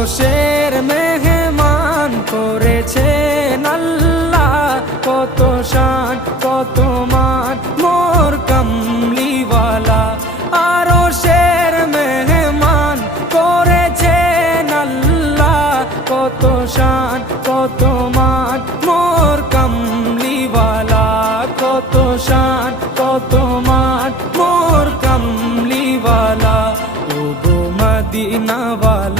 আরশের মেহমান করেছেন আল্লাহ, কত শান কত মান মোর কামলিওয়ালা। আরশের মেহমান করেছেন আল্লাহ, কত শান কত মান মোর কামলিওয়ালা, কত শান কত মান মোর কামলিওয়ালা। ও গো মদিনাওয়ালা